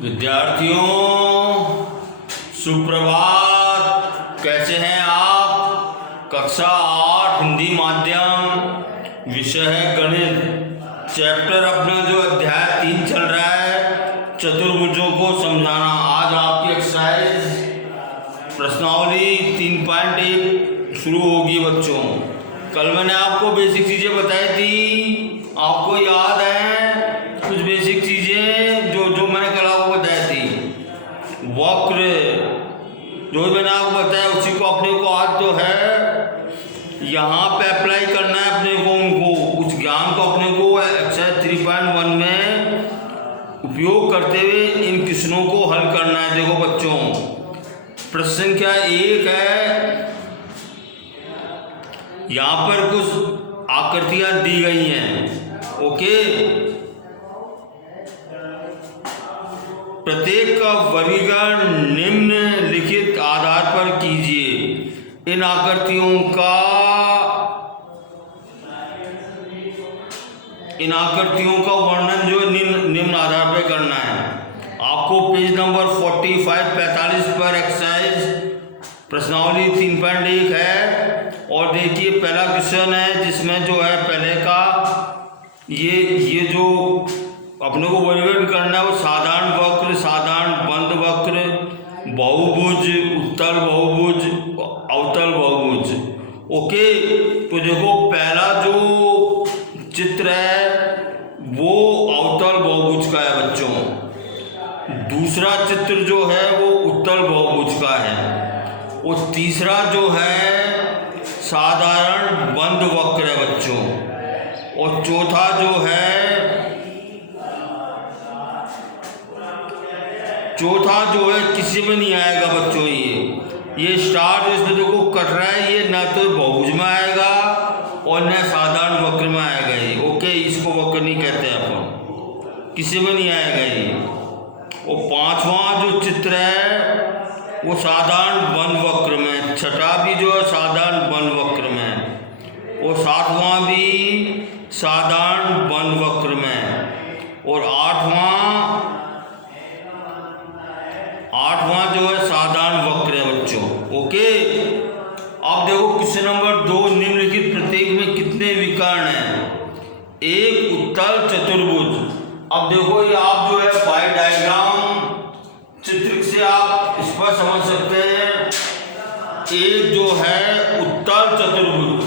विद्यार्थियों सुप्रभात। कैसे हैं आप? कक्षा 8 हिंदी माध्यम, विषय है गणित। चैप्टर अपना जो अध्याय 3 चल रहा है, चतुर्भुजों को समझाना। आज आपकी एक्सरसाइज प्रश्नावली 3.1 शुरू होगी बच्चों। कल मैंने आपको बेसिक चीज़ें बताई थी, आपको याद है कुछ बेसिक चीज़ें जो मैंने कल आपको बताई थी। वक्र जो मैंने आपको बताया उसी को अपने को आज जो है यहाँ पे अप्लाई करना है अपने को। उनको उस ज्ञान को अपने को एक्सरसाइज 3.1 में उपयोग करते हुए इन क्वेश्चनों को हल करना है। देखो बच्चों, प्रश्न संख्या 1 है, यहाँ पर कुछ आकृतियां दी गई हैं। ओके, प्रत्येक का वर्गीकरण निम्नलिखित आधार पर कीजिए। इन आकृतियों का वर्णन जो निम्न आधार पर करना है। आपको पेज नंबर 45 पर एक्सरसाइज प्रश्नावली 3.1 है। और देखिए पहला क्वेश्चन है जिसमें जो है पहले का ये जो अपने को वर्गीकरण करना है वो साधारण वक्र, साधारण बंद वक्र, बहुभुज, उत्तल बहुभुज, अवतल बहुभुज। ओके, तो देखो पहला जो चित्र है वो अवतल बहुभुज का है बच्चों। दूसरा चित्र जो है वो उत्तल बहुभुज का है। और तीसरा जो है साधारण बंद वक्र है बच्चों। और चौथा जो है किसी में नहीं आएगा बच्चों। ये स्टार जो इसमें देखो कट रहा है, ये ना तो बहुभुज में आएगा और न साधारण वक्र में आएगा ये। ओके, इसको वक्र नहीं कहते अपन, किसी में नहीं आएगा ये। और पांचवा जो चित्र है वो साधारण बंद वक्र में, छठा भी जो है साधारण बंद वक्र में, और सातवां भी साधारण बंद वक्र में, और आठवां जो है साधारण वक्र है बच्चों। ओके, अब देखो क्वेश्चन नंबर 2, निम्नलिखित प्रत्येक में कितने विकर्ण हैं? एक उत्तल चतुर्भुज। अब देखो ये आप जो है बाय डायग्राम चित्र से आप इस पर समझ सकते हैं। एक जो है उत्तल चतुर्भुज,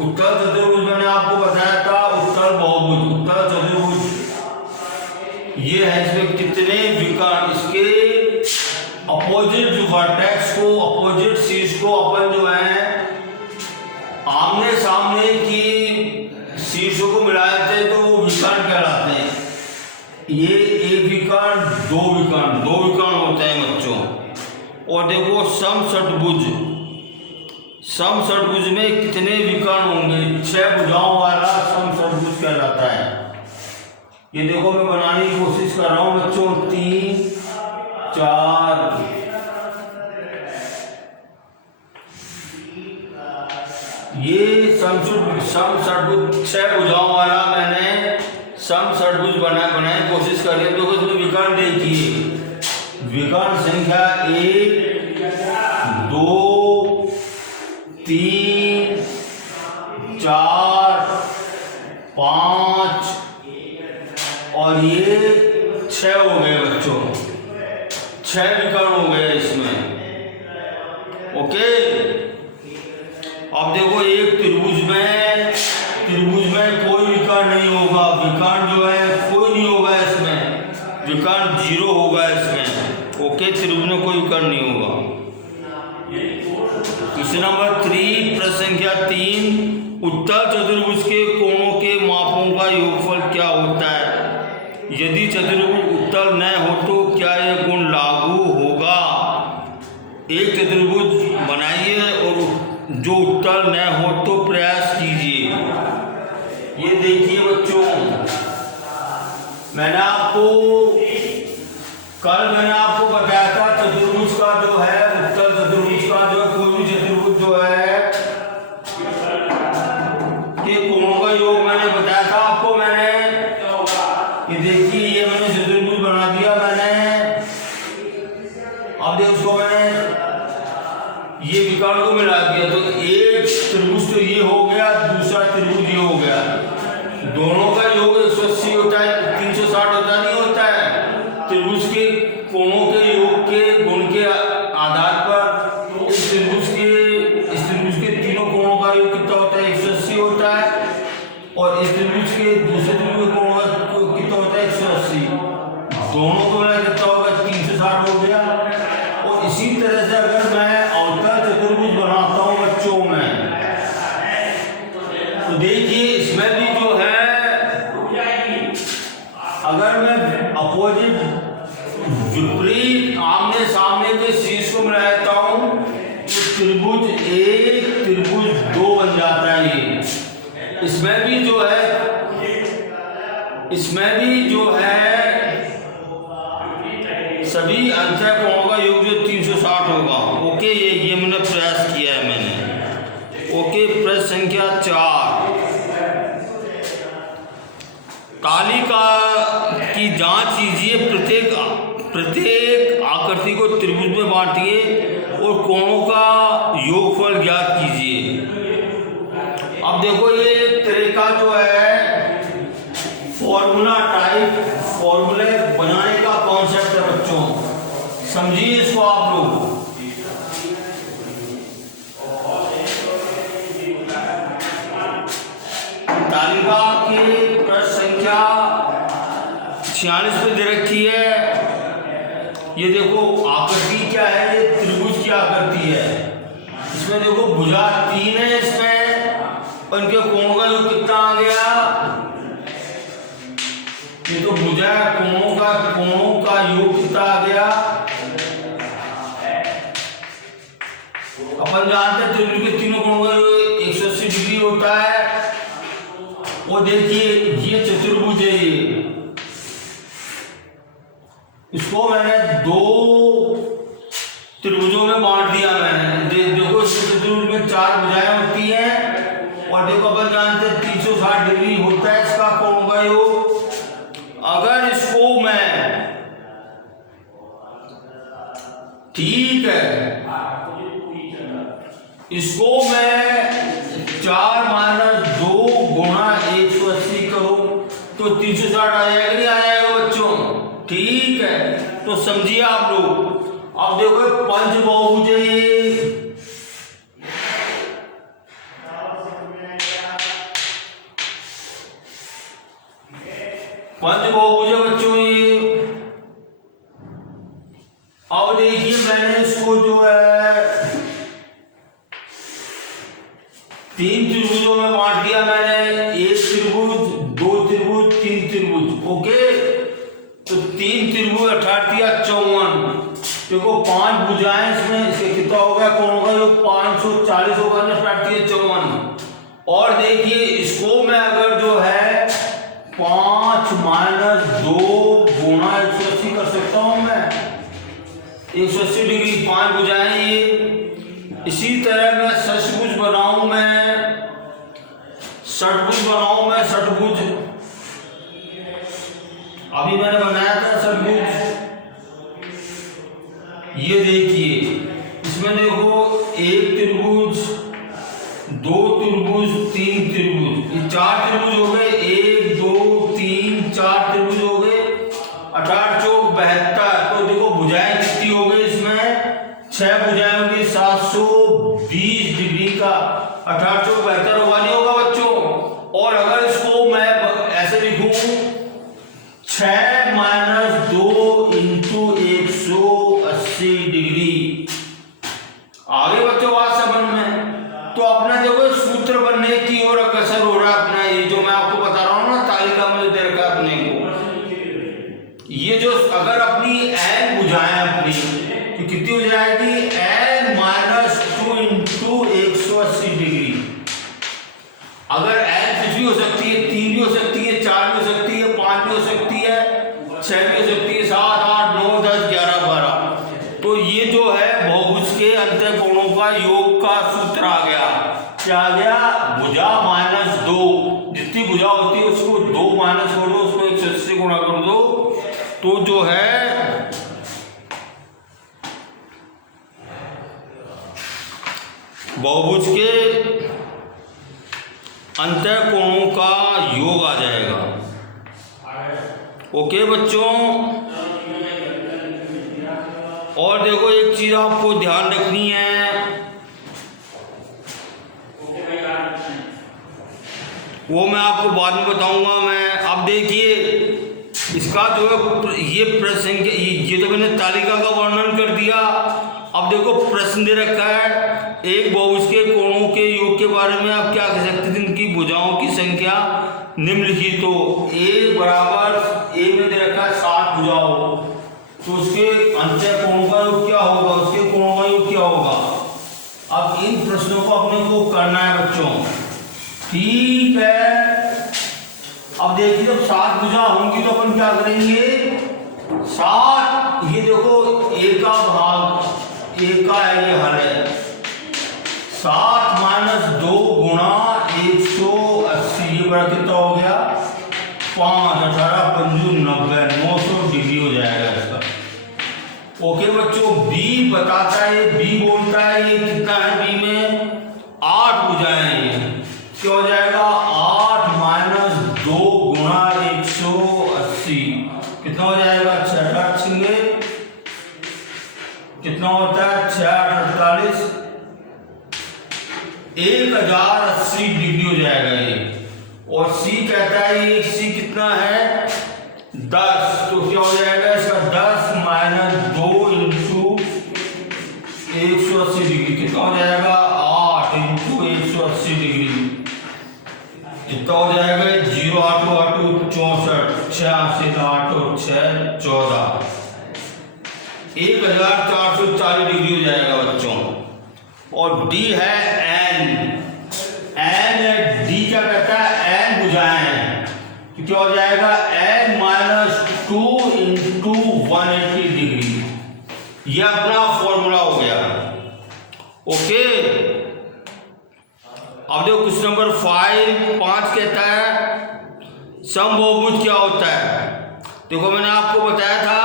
उत्तल चतुर्भुज मैंने आपको बताया था, उत्तल बहुभुज, उत्तल चतुर्भुज ये है। इसमें कितने विकर्ण, इसके अपोजिट जो वर्टेक्स को, अपोजिट शीर्ष को अपन जो है आमने सामने की शीर्षों को मिलाए थे तो वो विकर्ण कहलाते हैं। ये एक विकर्ण, दो विकर्ण होते हैं बच्चों। और देखो समषटभुज, समषटभुज में कितने विकर्ण होंगे? 6 भुजाओं वाला समषटभुज कहलाता है। ये देखो मैं बनाने की कोशिश कर रहा हूँ बच्चों। 3, 4, ये समषटभुज 6 भुजाओं वाला मैंने समषटभुज बनाने की कोशिश कर रही है। देखो इसमें विकर्ण देखिए, विकर्ण संख्या 1, 2, 3, 4, 5 और ये 6 हो गए बच्चों। 6 विकर्ण हो गए इसमें। ओके, अब देखो एक त्रिभुज में कोई विकर्ण नहीं होगा। विकर्ण जो है कोई नहीं होगा इसमें, विकर्ण 0 होगा इसमें। ओके, त्रिभुज में कोई विकर्ण नहीं होगा। क्वेश्चन नंबर 3, प्रश्न संख्या 3, उत्तल चतुर्भुज के कोणों के मापों का योगफल क्या होता है? यदि चतुर्भुज उत्तल न हो तो क्या यह गुण लागू होगा? एक चतुर्भुज बनाइए और जो उत्तल न हो तो प्रयास कीजिए। ये देखिए बच्चों, मैंने आपको बताया था चतुर्भुज का जो है, उत्तल चतुर्भुज का जो है, कोई भी चतुर्भुज जो है के कोणों का योग मैंने बताया था आपको। मैंने ये देखिए, ये मैंने चतुर्भुज बना दिया मैंने। समीकरण को मिला दिया तो एक त्रिभुज तो ये हो गया, दूसरा त्रिभुज ये हो गया, दोनों का योग 180 होता है, 360 होता नहीं होता है। त्रिभुज के कोणों के योग के गुण के आधार पर इस त्रिभुज के तीनों कोणों का योग कितना होता है, 180 होता है, और इस त्रिभुज के दूसरे त्रिभुज के कोणों का योग कितना होता है, 180। दोनों को मिला कितना होगा, 360 हो गया। और इसी तरह से अगर मैं अवतल चतुर्भुज बनाता हूँ बच्चों में, तो देखिए इसमें भी जो है, अगर मैं अपोजिट विपरीत आमने सामने के शीर्ष को मिलाता हूं तो त्रिभुज 1 त्रिभुज 2 बन जाता है ये। इसमें भी जो है सभी अंतः कोणों का योग जो 360 होगा। ओके, ये मैंने प्रयास किया है मैंने। ओके, प्रश्न संख्या 4, तालिका की जांच कीजिए, प्रत्येक आकृति को त्रिभुज में बांटिए और कोणों का योगफल ज्ञात कीजिए। अब देखो ये तरीका जो है फॉर्मूले बनाने का कॉन्सेप्ट है बच्चों, समझिए इसको आप लोग। तालिका की प्रश्न संख्या 46 पे दे रखी है। ये देखो आकृति क्या है, ये त्रिभुज की आकृति है। इसमें देखो भुजा 3 है इसमें, और इनके कोणों का योग कितना आ गया, ये तो भुजा कोणों का योग कितना आ गया, अपन जानते हैं त्रिभुज के तीनों कोणों का योग 180 डिग्री होता है। और देखिए ये चतुर्भुज है, ये इसको मैंने 2 त्रिभुजों में बांट दिया मैंने। देखो इस चतुर्भुज में 4 भुजाएं होती हैं, और देखो अपन जानते हैं 360 डिग्री होता है इसका कोणों का योग। अगर इसको मैं, ठीक है, इसको मैं 4 - 2 गुणा 180 करूं तो 360 आ जाएगा, नहीं आएगा बच्चों? ठीक है, तो समझिए आप लोग। अब देखो पंचबहुभुज है ये, पंचबहुभुज है बच्चों ये। अब देखिए मैंने इसको जो है 3 त्रिभुजों में बांट दिया मैंने, 1 त्रिभुज, 2 त्रिभुज, 3 त्रिभुज। ओके, तो 3 त्रिभुज 18 × 54, देखो 5 भुजाएं इसमें, इसके कितना होगा कोणों का योग 540 होगा ना, 18 × 54। और देखिए इसको मैं अगर जो है 5 - 2 गुणा 180 कर सकता हूं मैं, 180 डिग्री 5 भुजाएं ये। इसी तरह मैं षटभुज बनाऊं मैं षटभुज, अभी मैंने बनाया था षटभुज। ये देखिए इसमें देखो 1 त्रिभुज, 2 त्रिभुज, 3 त्रिभुज, ये 4 त्रिभुज हो गए, 1 2 3 4 त्रिभुज हो गए, 18 चौक 72। तो देखो भुजाएं कितनी हो गई इसमें, 6 भुजाएं होगी, 720 डिग्री का 18 चौक 72 होगा, नहीं होगा बच्चों? और अगर इसको मैं ऐसे लिखूं 6 - 2 × 180 डिग्री, आगे बच्चों बात समझ में। तो अपना देखो सूत्र बनने की ओर अग्रसर हो रहा है अपना, ये जो मैं आपको बता रहा हूं ना, तालिका में दे रखा अपने को। ये जो अगर अपनी n भुजाएं अपनी तो कितनी हो जाएगी, n - 2 × 180 डिग्री। अगर n कुछ भी हो सकती है, 3 भी हो सकती है, 4 भी हो सकती है, 5 भी हो सकती है, 6 भी हो सकती है, 7 8 9 10 11 12। तो ये जो है बहुभुज के अंतः कोणों का योग का सूत्र आ गया। क्या आ गया, भुजा -2, जितनी भुजा होती है उसको 2 माइनस कर दो, उसको 180 से गुणा कर दो, तो जो है बहुभुज के अंतःकोणों का योग आ जाएगा। ओके बच्चों, और देखो एक चीज आपको ध्यान रखनी है, वो मैं आपको बाद में बताऊंगा। मैं अब देखिए इसका जो है ये प्रश्न, ये तो मैंने तालिका का वर्णन कर दिया। अब देखो प्रश्न दे रखा है एक बहुभुज के कोणों के योग के बारे में आप क्या कह सकते हैं, इनकी भुजाओं की संख्या निम्नलिखित। तो ए बराबर ए में दे रखा है 7 भुजाओं, तो उसके अंतःकोणों का योग क्या होगा, उसके कोणों का योग क्या होगा। अब इन प्रश्नों को अपने को करना है बच्चों, ठीक है। अब देखिए जब 7 भुजा होंगी तो अपन क्या करेंगे, 7, ये देखो ए का भाग, ए का है ये हल है, 7 - 2 गुणा 180, ये बड़ा कितना हो गया 5, 18 पंजू 90, 900 डिग्री हो जाएगा इसका। ओके बच्चों, बी बताता है, बी बोलता है ये कितना है, बी में 8 भुजाएं हैं, क्या हो जाएगा 8 - 2 गुणा 180, कितना हो जाएगा 6 कितना होता है 6 1080 डिग्री हो जाएगा ये। और सी कहता है ये सी कितना है 10, तो क्या हो जाएगा इसका 10 - 2 × 180 डिग्री, कितना हो जाएगा 8 × 180 डिग्री, कितना हो जाएगा 0 8 8 64, 86 8 और 6 14, 1440 डिग्री हो जाएगा बच्चों। और डी है एन, एन डी क्या कहता है एन भुजाएं हैं, तो क्या हो जाएगा एन - 2 × 180 डिग्री, यह अपना फॉर्मूला हो गया। ओके, अब देखो क्वेश्चन नंबर 5 कहता है समबहुभुज क्या होता है। देखो मैंने आपको बताया था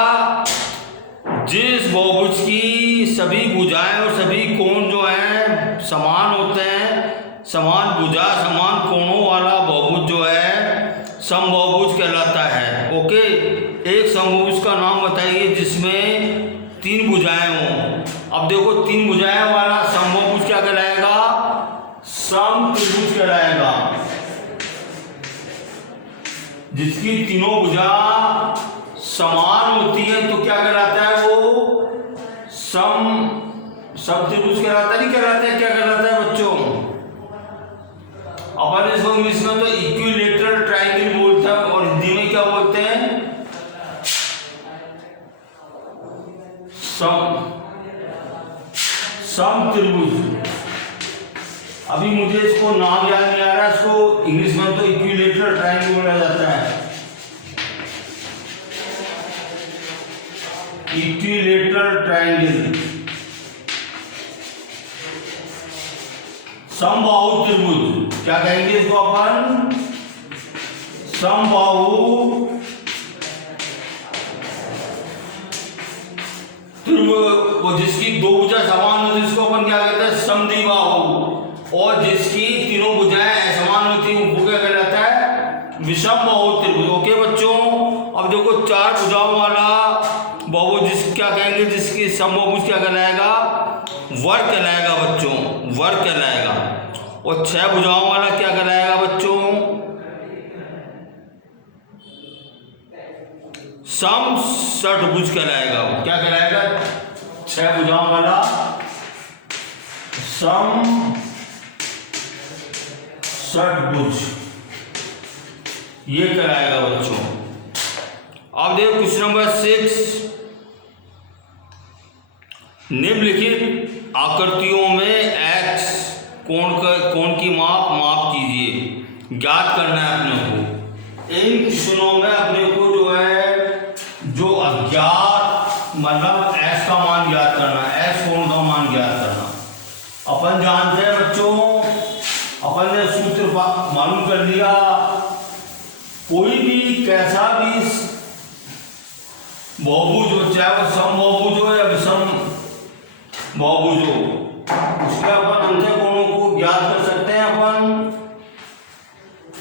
जिस बहुभुज की सभी भुजाएं और सभी कोण जो हैं समान होते हैं, समान भुजा समान कोणों वाला बहुभुज जो है समबहुभुज कहलाता है। ओके, एक समबहुभुज का नाम बताइए जिसमें 3 भुजाएं हों। अब देखो 3 भुजाएं वाला समबहुभुज क्या कहलाएगा, समत्रिभुज कहलाएगा। जिसकी तीनों भुजा समान होती है तो क्या कहलाता है वो समत्रिभुज कहलाता, नहीं कहलाता है, क्या कहलाता है बच्चों, अपन इसको इंग्लिश में तो इक्विलैटरल ट्रायंगल बोलते हैं और हिंदी में क्या बोलते हैं समत्रिभुज। अभी मुझे इसको नाम याद नहीं आ रहा, इसको इंग्लिश में तो इक्विलैटरल ट्रायंगल बोला जाता है, इक्विलैटरल ट्रायंगल, समबाहु त्रिभुज क्या कहेंगे इसको अपन, समबाहु त्रिभुज। वो जिसकी 2 भुजा समान होती है उसको अपन क्या कहते हैं समद्विबाहु, और जिसकी तीनों भुजाएं असमान होती है वो क्या कहलाता है विषमबाहु त्रिभुज। ओके बच्चों, अब देखो 4 भुजाओं वाला बहुभुज क्या कहेंगे, जिसकी समबाहुभुज क्या कहलाएगा वर्ग कहलाएगा बच्चों, वर्ग कहलाएगा। और 6 भुजाओं वाला क्या कहलाएगा बच्चों, समषट्भुज कहलाएगा। क्या कहलाएगा 6 भुजाओं वाला समषट्भुज, ये कहलाएगा बच्चों। अब देखो क्वेश्चन नंबर 6, निम्नलिखित आकृतियों में x कोण की माप कीजिए, ज्ञात करना है अपने को। इन क्वेश्चनों में अपने को जो है जो अज्ञात मतलब x का मान ज्ञात करना, x कोण का मान ज्ञात करना। अपन जानते हैं बच्चों, अपन ने सूत्र मालूम कर लिया, कोई भी कैसा भी बहुभुज हो, चाहे वो समबाहुभुज हो या विषम बहुभुज हो, उसके अपन अंतर कोणों को ज्ञात कर सकते हैं अपन।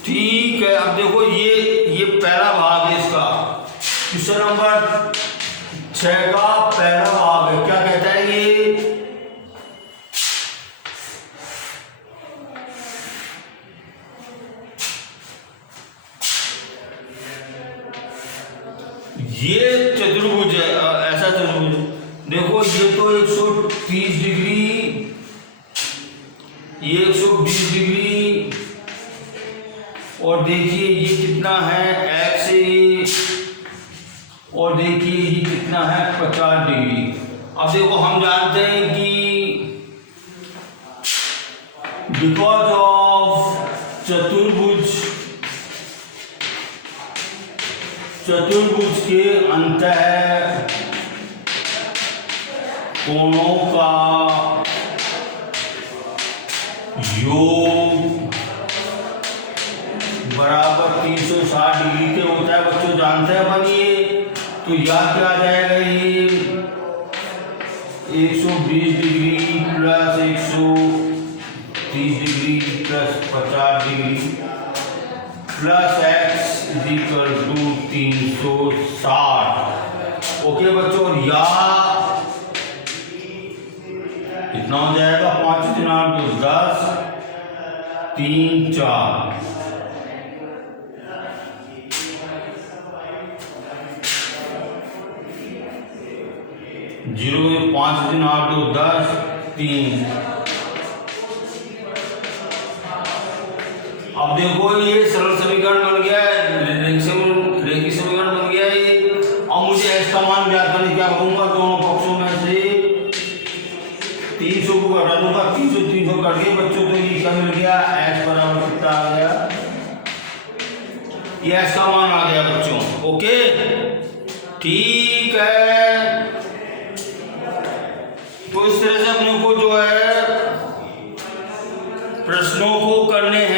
ठीक है, अब देखो ये पहला भाग है इसका, क्वेश्चन नंबर 6 का पहला भाग है। क्या कहता है ये चतुर्भुज है, ऐसा चतुर्भुज। देखो ये तो 130 डिग्री, ये 120 डिग्री, और देखिए ये कितना है x, और देखिए ये कितना है 50 डिग्री। अब देखो हम जानते हैं कि बिकॉज ऑफ चतुर्भुज के अंतः कोणों का योग बराबर 360 डिग्री के होता है। बच्चों जानते हैं अपन ये, तो याद क्या आ जाएगा, ये 120 degree plus 130 degree plus 50 degree plus x equal to 360। Okay बच्चों, या कितना हो जाएगा, 5 × 8 = 10, 3 4, जीरो 5 × 8 = 10, 3। अब देखो ये सरल समीकरण बन गया है, रेखीय समीकरण बन गया है ये। अब मुझे x का मान ज्ञात करने, क्या करूंगा, दोनों पक्षों में से 300 को घटा दूंगा, 300 कट गए बच्चों, तो ये क्या मिल गया, x बराबर कितना आ गया, ये x का मान आ गया बच्चों। ओके ठीक है, तो इस तरह से अपने को जो है प्रश्नों को करने हैं।